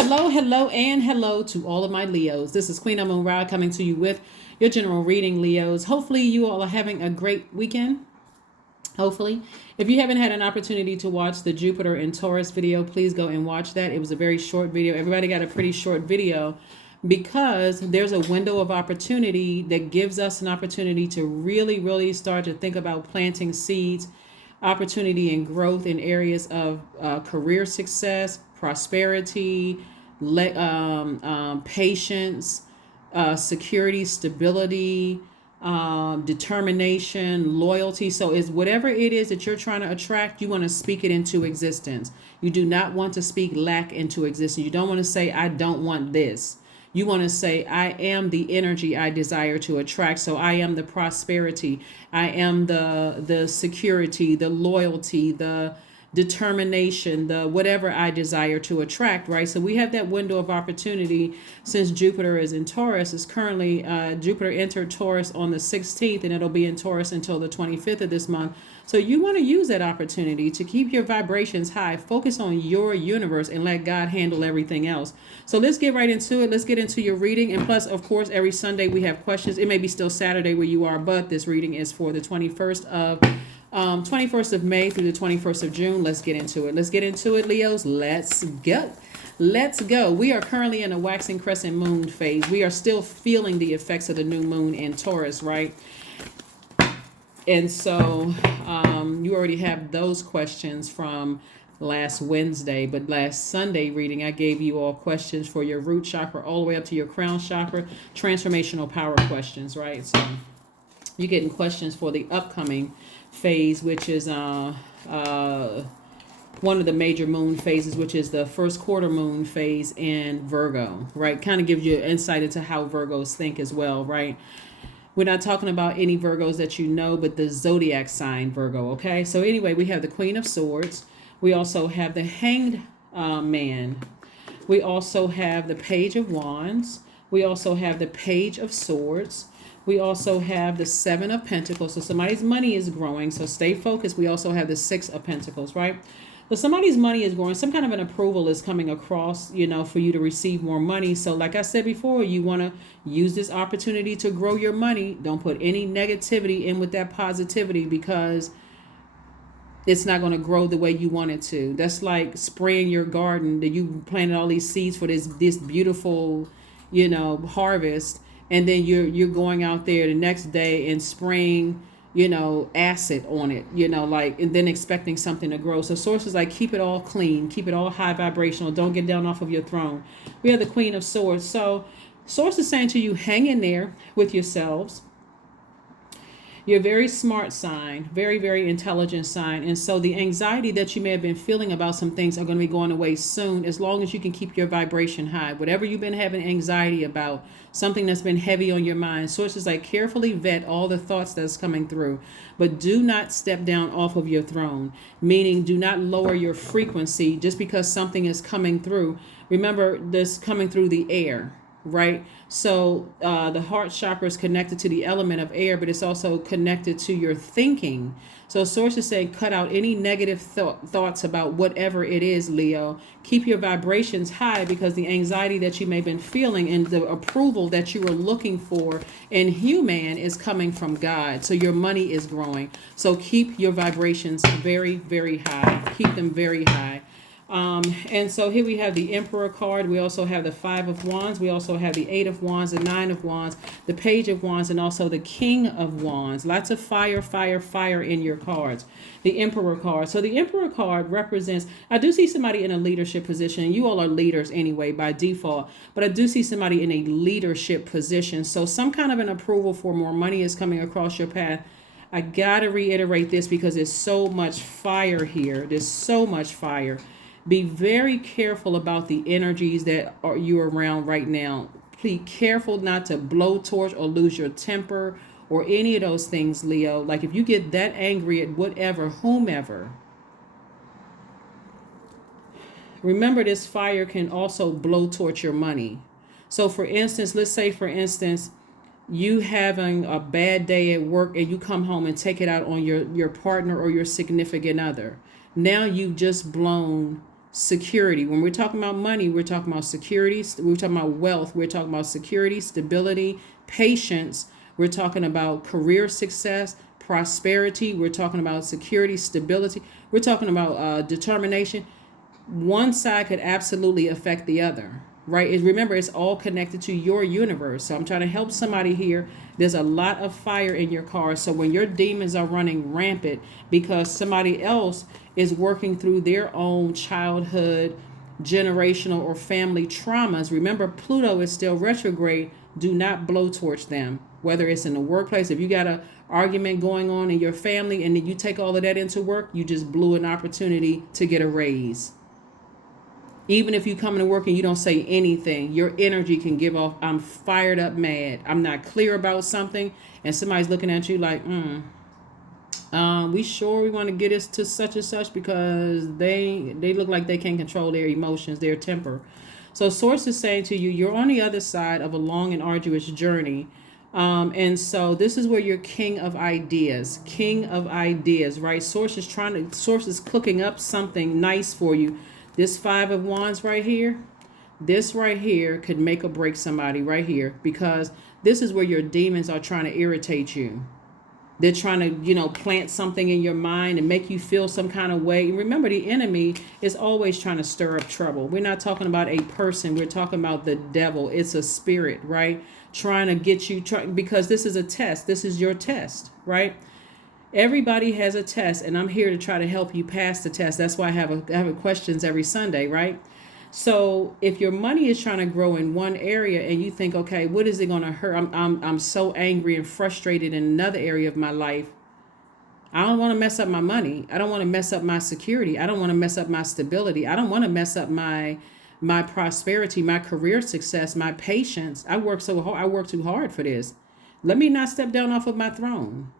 Hello, hello, and hello to all of my Leos. This is Queen Amun Ra coming to you with your general reading, Leos. Hopefully, you all are having a great weekend. Hopefully, if you haven't had an opportunity to watch the Jupiter and Taurus video, please go and watch that. It was a very short video. Everybody got a pretty short video because there's a window of opportunity that gives us an opportunity to really, really start to think about planting seeds, opportunity and growth in areas of career success, prosperity, patience, security, stability, determination, loyalty. So it's whatever it is that you're trying to attract, you want to speak it into existence. You do not want to speak lack into existence. You don't want to say, I don't want this. You want to say, I am the energy I desire to attract. So I am the prosperity. I am the security, the loyalty, the determination, the whatever I desire to attract, right? So we have that window of opportunity since Jupiter is in Taurus. Is currently Jupiter entered Taurus on the 16th, and it'll be in Taurus until the 25th of this month. So you want to use that opportunity to keep your vibrations high, focus on your universe, and let God handle everything else. So let's get right into it. Let's get into your reading. And plus, of course, every Sunday we have questions. It may be still Saturday where you are, but this reading is for the 21st of May through the 21st of June. Let's get into it. Let's get into it, Leos. Let's go. Let's go. We are currently in a waxing crescent moon phase. We are still feeling the effects of the new moon in Taurus, right? And so you already have those questions from last Wednesday, but last Sunday reading, I gave you all questions for your root chakra all the way up to your crown chakra, transformational power questions, right? So you're getting questions for the upcoming phase, which is one of the major moon phases, which is the first quarter moon phase in Virgo, right? Kind of gives you insight into how Virgos think as well, right? We're not talking about any Virgos that you know, but the Zodiac sign Virgo, okay? So anyway, we have the Queen of Swords. We also have the Hanged Man. We also have the Page of Wands. We also have the Page of Swords. We also have the Seven of Pentacles. So somebody's money is growing, so stay focused. We also have the Six of Pentacles, right? So somebody's money is growing. Some kind of an approval is coming across, for you to receive more money. So like I said before, you want to use this opportunity to grow your money. Don't put any negativity in with that positivity because it's not going to grow the way you want it to. That's like spraying your garden that you planted all these seeds for this beautiful, harvest. And then you're going out there the next day and spraying, acid on it, and then expecting something to grow. So sources like keep it all clean, keep it all high vibrational. Don't get down off of your throne. We have the Queen of Swords. So source is saying to you, hang in there with yourselves. You're a very smart sign, very, very intelligent sign. And so the anxiety that you may have been feeling about some things are going to be going away soon, as long as you can keep your vibration high. Whatever you've been having anxiety about, something that's been heavy on your mind, sources like carefully vet all the thoughts that's coming through, but do not step down off of your throne, meaning do not lower your frequency just because something is coming through. Remember, this coming through the air. Right? So the heart chakra is connected to the element of air, but it's also connected to your thinking. So sources say cut out any negative thoughts about whatever it is, Leo. Keep your vibrations high because the anxiety that you may have been feeling and the approval that you were looking for in human is coming from God. So your money is growing. So keep your vibrations very, very high. Keep them very high. And so here we have the Emperor card. We also have the Five of Wands. We also have the Eight of Wands, the Nine of Wands, the Page of Wands, and also the King of Wands. Lots of fire, fire, fire in your cards. The Emperor card. So the Emperor card represents, I do see somebody in a leadership position. You all are leaders anyway by default, but I do see somebody in a leadership position. So some kind of an approval for more money is coming across your path. I got to reiterate this because there's so much fire here. There's so much fire. Be very careful about the energies that are you around right now. Be careful not to blow torch or lose your temper or any of those things, Leo. Like if you get that angry at whatever, whomever, remember this fire can also blow torch your money. So for instance, let's say for instance, you having a bad day at work and you come home and take it out on your partner or your significant other. Now you've just blown security. When we're talking about money, we're talking about security. We're talking about wealth. We're talking about security, stability, patience. We're talking about career success, prosperity. We're talking about security, stability. We're talking about determination. One side could absolutely affect the other, right? Remember, it's all connected to your universe. So I'm trying to help somebody here. There's a lot of fire in your car. So when your demons are running rampant because somebody else is working through their own childhood, generational, or family traumas, remember, Pluto is still retrograde. Do not blowtorch them, whether it's in the workplace. If you got an argument going on in your family and then you take all of that into work, you just blew an opportunity to get a raise. Even if you come into work and you don't say anything, your energy can give off, I'm fired up mad. I'm not clear about something. And somebody's looking at you like, we sure we want to get us to such and such because they look like they can't control their emotions, their temper. So Source is saying to you, you're on the other side of a long and arduous journey. And so this is where you're king of ideas, right? Source is cooking up something nice for you. This 5 of Wands right here, this right here could make or break somebody right here, because this is where your demons are trying to irritate you. They're trying to, plant something in your mind and make you feel some kind of way. And remember, the enemy is always trying to stir up trouble. We're not talking about a person. We're talking about the devil. It's a spirit, right? Trying to get you, because this is a test. This is your test, right? Everybody has a test, and I'm here to try to help you pass the test. That's why I have questions every Sunday, right? So if your money is trying to grow in one area and you think, okay, what is it going to hurt? I'm so angry and frustrated in another area of my life. I don't want to mess up my money. I don't want to mess up my security. I don't want to mess up my stability. I don't want to mess up my prosperity, my career success, my patience. I work so hard. I work too hard for this. Let me not step down off of my throne.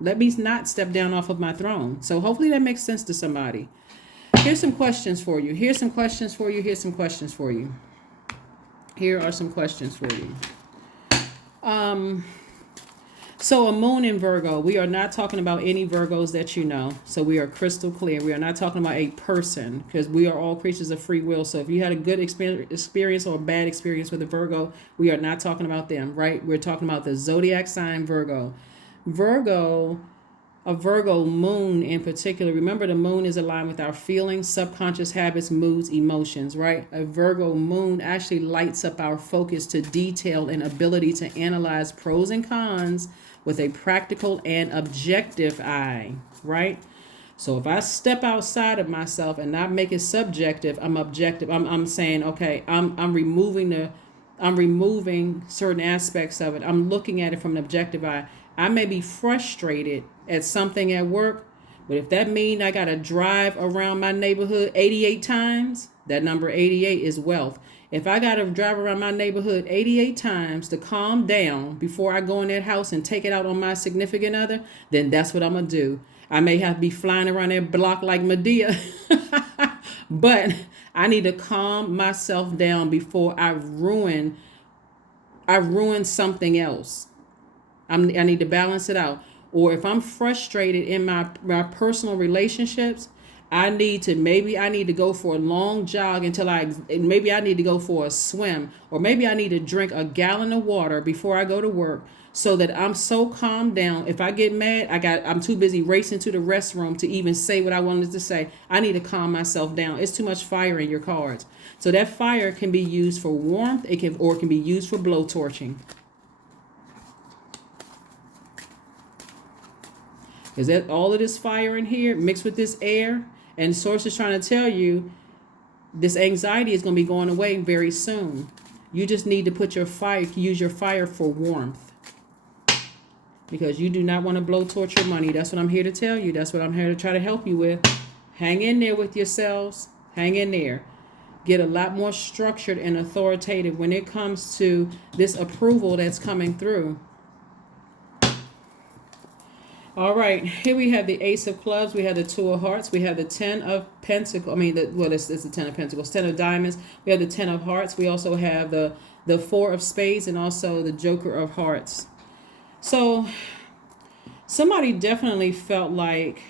Let me not step down off of my throne. So hopefully that makes sense to somebody. Here's some questions for you. Here's some questions for you. Here's some questions for you. Here are some questions for you. So a moon in Virgo. We are not talking about any Virgos that you know. So we are crystal clear. We are not talking about a person, because we are all creatures of free will. So if you had a good experience or a bad experience with a Virgo, we are not talking about them, right? We're talking about the zodiac sign Virgo. A Virgo moon in particular. Remember, the moon is aligned with our feelings, subconscious habits, moods, emotions, right? A Virgo moon actually lights up our focus to detail and ability to analyze pros and cons with a practical and objective eye, right? So if I step outside of myself and not make it subjective, I'm objective. I'm saying, okay, I'm removing certain aspects of it. I'm looking at it from an objective eye. I may be frustrated at something at work, but if that means I got to drive around my neighborhood 88 times, that number 88 is wealth. If I got to drive around my neighborhood 88 times to calm down before I go in that house and take it out on my significant other, then that's what I'm going to do. I may have to be flying around that block like Medea, but I need to calm myself down before I ruin something else. I need to balance it out. Or if I'm frustrated in my personal relationships, I need to go for a long jog maybe I need to go for a swim, or maybe I need to drink a gallon of water before I go to work, so that I'm so calmed down. If I get mad, I'm too busy racing to the restroom to even say what I wanted to say. I need to calm myself down. It's too much fire in your cards. So that fire can be used for warmth, it can be used for blowtorching. Is that all of this fire in here mixed with this air? And Source is trying to tell you this anxiety is going to be going away very soon. You just need to use your fire for warmth, because you do not want to blowtorch your money. That's what I'm here to tell you. That's what I'm here to try to help you with. Hang in there with yourselves. Hang in there. Get a lot more structured and authoritative when it comes to this approval that's coming through. All right, here we have the Ace of Clubs, we have the Two of Hearts, we have the Ten of Pentacles, it's the Ten of Pentacles, Ten of Diamonds, we have the Ten of Hearts, we also have the Four of Spades, and also the Joker of Hearts. So, somebody definitely felt like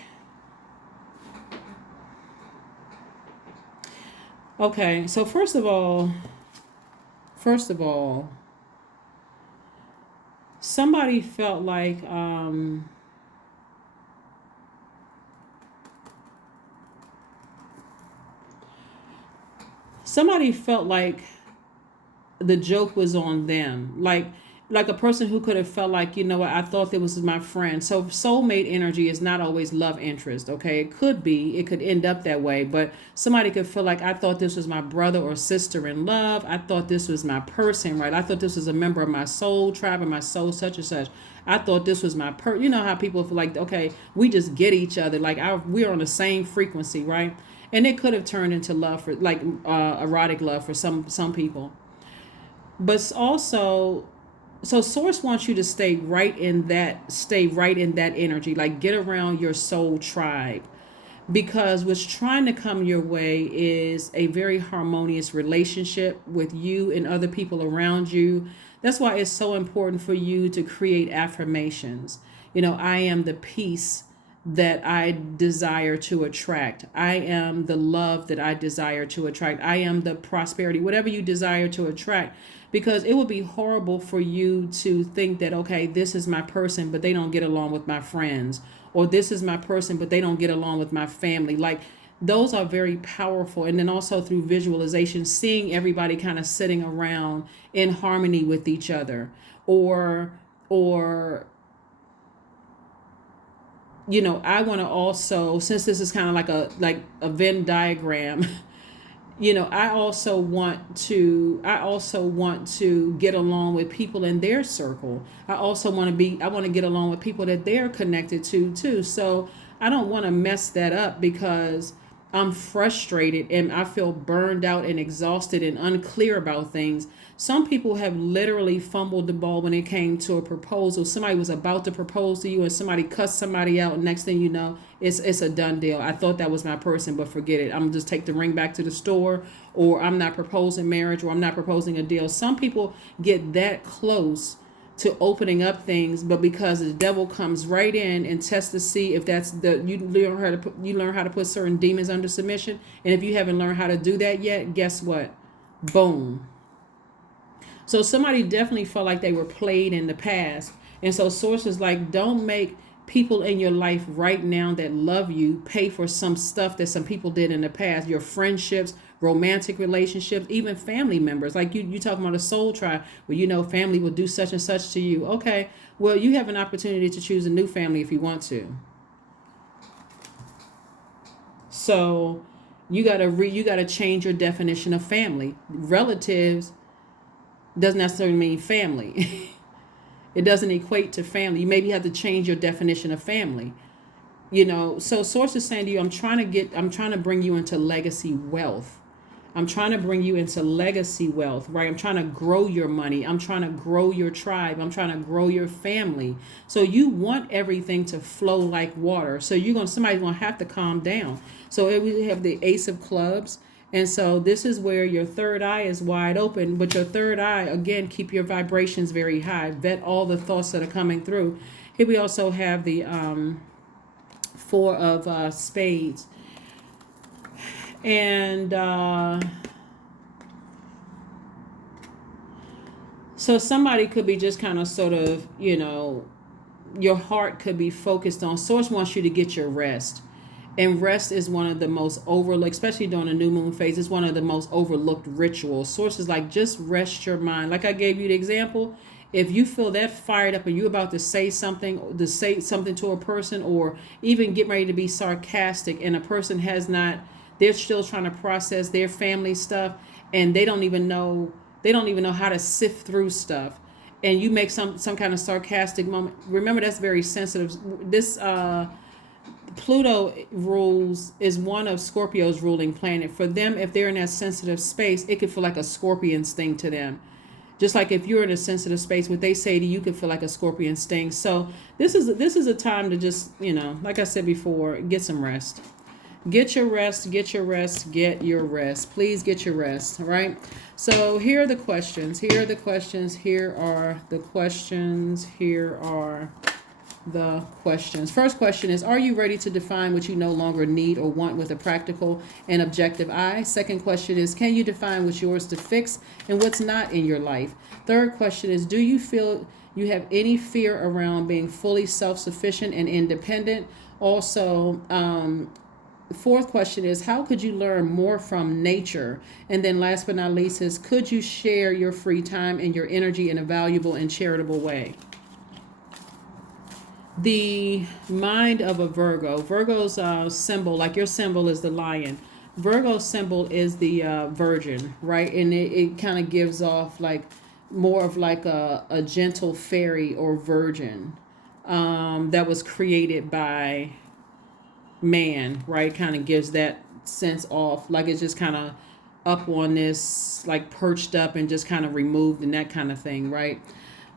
Okay, so first of all, somebody felt like somebody felt like the joke was on them. Like a person who could have felt like, you know what, I thought this was my friend. So soulmate energy is not always love interest, okay? It could be, it could end up that way, but somebody could feel like I thought this was my brother or sister in love. I thought this was my person, right? I thought this was a member of my soul tribe and my soul such and such. I thought this was my you know how people feel like, okay, we just get each other, like we're on the same frequency, right? And it could have turned into love for like erotic love for some people. But also, so source wants you to stay right in that energy, like get around your soul tribe, because what's trying to come your way is a very harmonious relationship with you and other people around you. That's why it's so important for you to create affirmations. You know, I am the peace that I desire to attract. I am the love that I desire to attract. I am the prosperity, whatever you desire to attract. Because it would be horrible for you to think that, okay, this is my person, but they don't get along with my friends. Or this is my person, but they don't get along with my family. Like, those are very powerful. And then also through visualization, seeing everybody kind of sitting around in harmony with each other. Or you know, I want to also, since this is kind of like a Venn diagram, you know, I also want to get along with people in their circle. I want to get along with people that they're connected to too. So I don't want to mess that up because I'm frustrated and I feel burned out and exhausted and unclear about things. Some people have literally fumbled the ball when it came to a proposal. Somebody was about to propose to you and somebody cussed somebody out. And next thing you know, it's a done deal. I thought that was my person, but forget it. I'm gonna just take the ring back to the store, or I'm not proposing marriage, or I'm not proposing a deal. Some people get that close to opening up things, but because the devil comes right in and tests to see if that's the you learn how to put certain demons under submission. And if you haven't learned how to do that yet, guess what? Boom. So somebody definitely felt like they were played in the past. And so sources like, don't make people in your life right now that love you pay for some stuff that some people did in the past. Your friendships, romantic relationships, even family members. Like you talking about a soul tribe where you know family will do such and such to you. Okay, well, you have an opportunity to choose a new family if you want to. So you gotta change your definition of family. Relatives doesn't necessarily mean family. It doesn't equate to family. You maybe have to change your definition of family. You know, so source is saying to you, I'm trying to bring you into legacy wealth. I'm trying to bring you into legacy wealth, right? I'm trying to grow your money. I'm trying to grow your tribe. I'm trying to grow your family. So you want everything to flow like water. So somebody's gonna have to calm down. So we have the Ace of Clubs. And so this is where your third eye is wide open, but your third eye, again, keep your vibrations very high. Vet all the thoughts that are coming through. Here we also have the Four of Spades. And so somebody could be just kind of sort of, you know, your heart could be focused on. Source wants you to get your rest. And rest is one of the most overlooked, especially during the new moon phase, it's one of the most overlooked rituals. Sources like, just rest your mind. Like I gave you the example. If you feel that fired up and you're about to say something to a person, or even get ready to be sarcastic, and a person they're still trying to process their family stuff, and they don't even know how to sift through stuff, and you make some kind of sarcastic moment. Remember, that's very sensitive. This Pluto is one of Scorpio's ruling planet. For them, if they're in that sensitive space, it could feel like a scorpion sting to them. Just like if you're in a sensitive space, what they say to you could feel like a scorpion sting. So this is a time to just, you know, like I said before, get some rest. Get your rest, get your rest, get your rest. Please get your rest, all right? So here are the questions. Here are the questions. Here are the questions. Here are the questions. First question is, are you ready to define what you no longer need or want with a practical and objective eye? Second question is, can you define what's yours to fix and what's not in your life? Third question is, do you feel you have any fear around being fully self-sufficient and independent? Also, fourth question is, how could you learn more from nature? And then last but not least is, could you share your free time and your energy in a valuable and charitable way? The mind of a Virgo. Virgo's symbol, like your symbol is the lion. Virgo's symbol is the virgin, right? And it kind of gives off like more of like a gentle fairy or virgin that was created by man, right? Kind of gives that sense off, like it's just kind of up on this, like perched up and just kind of removed and that kind of thing, right?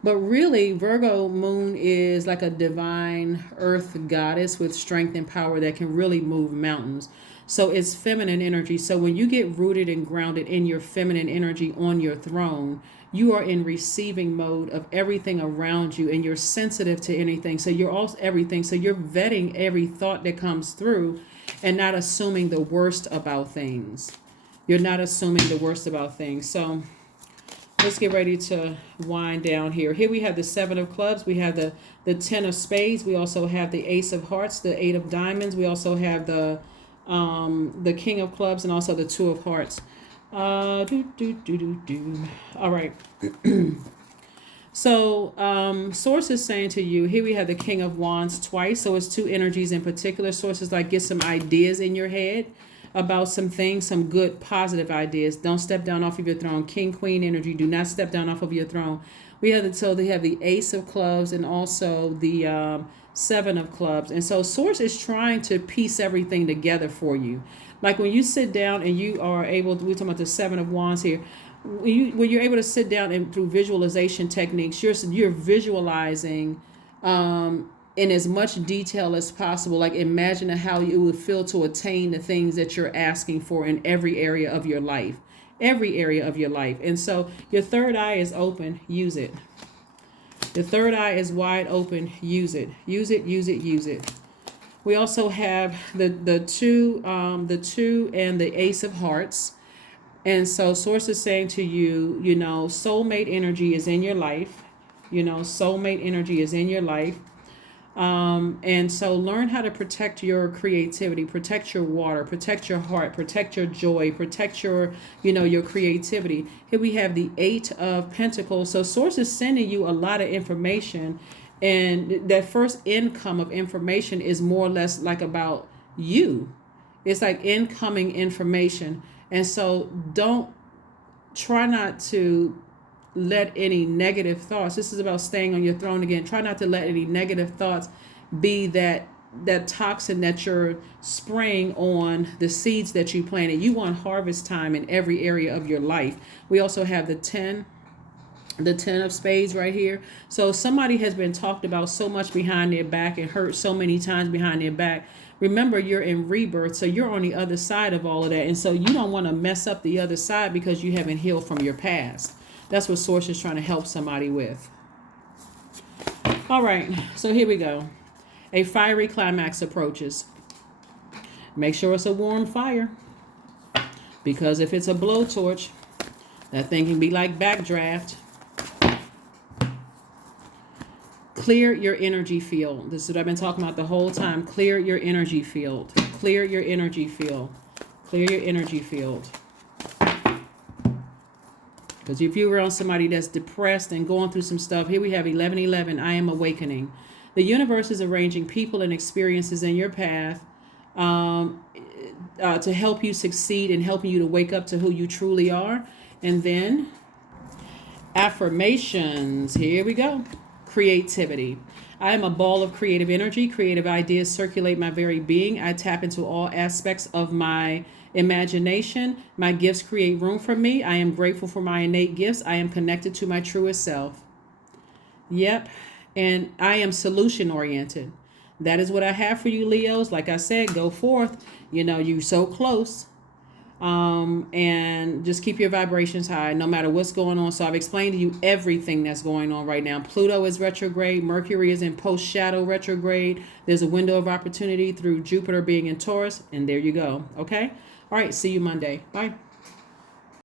But really, Virgo moon is like a divine earth goddess with strength and power that can really move mountains. So it's feminine energy. So when you get rooted and grounded in your feminine energy on your throne, you are in receiving mode of everything around you and you're sensitive to anything. So you're also everything. So you're vetting every thought that comes through and not assuming the worst about things. You're not assuming the worst about things. So let's get ready to wind down here. Here we have the 7 of clubs. We have the 10 of spades. We also have the ace of hearts, the 8 of diamonds. We also have the king of clubs and also the 2 of hearts. All right. So source is saying to you, here we have the king of wands twice. So it's 2 energies in particular. Sources like get some ideas in your head about some things, some good positive ideas. Don't step down off of your throne. King, queen energy. Do not step down off of your throne. They have the ace of clubs and also the 7 of clubs. And so source is trying to piece everything together for you. Like when you sit down and you are able to, we're talking about the 7 of wands here. When you're able to sit down and through visualization techniques, you're visualizing in as much detail as possible, like imagine how you would feel to attain the things that you're asking for in every area of your life. And so your third eye is open, use it. The third eye is wide open, use it. Use it. We also have the two and the ace of hearts. And so source is saying to you, soulmate energy is in your life. Soulmate energy is in your life. And so learn how to protect your creativity, protect your water, protect your heart, protect your joy, protect your creativity. Here we have the 8 of pentacles. So source is sending you a lot of information, and that first income of information is more or less like about you. It's like incoming information. And so try not to let any negative thoughts. This is about staying on your throne again. Try not to let any negative thoughts be that toxin that you're spraying on the seeds that you planted. You want harvest time in every area of your life. We also have the 10 of spades right here. So somebody has been talked about so much behind their back and hurt so many times behind their back. Remember, you're in rebirth, so you're on the other side of all of that. And so you don't want to mess up the other side because you haven't healed from your past. That's what source is trying to help somebody with. All right, so here we go. A fiery climax approaches. Make sure it's a warm fire, because if it's a blowtorch, that thing can be like backdraft. Clear your energy field. This is what I've been talking about the whole time. Clear your energy field. Clear your energy field. Clear your energy field. Because if you were on somebody that's depressed and going through some stuff, here we have 11:11. I am awakening. The universe is arranging people and experiences in your path to help you succeed and helping you to wake up to who you truly are. And then affirmations. Here we go. Creativity. I am a ball of creative energy. Creative ideas circulate my very being. I tap into all aspects of my imagination. My gifts create room for me. I am grateful for my innate gifts. I am connected to my truest self. Yep. And I am solution oriented. That is what I have for you, Leos. Like I said, go forth. You so close. And just keep your vibrations high no matter what's going on. So I've explained to you everything that's going on right now. Pluto is retrograde. Mercury is in post shadow retrograde. There's a window of opportunity through Jupiter being in Taurus. And there you go. Okay. All right. See you Monday. Bye.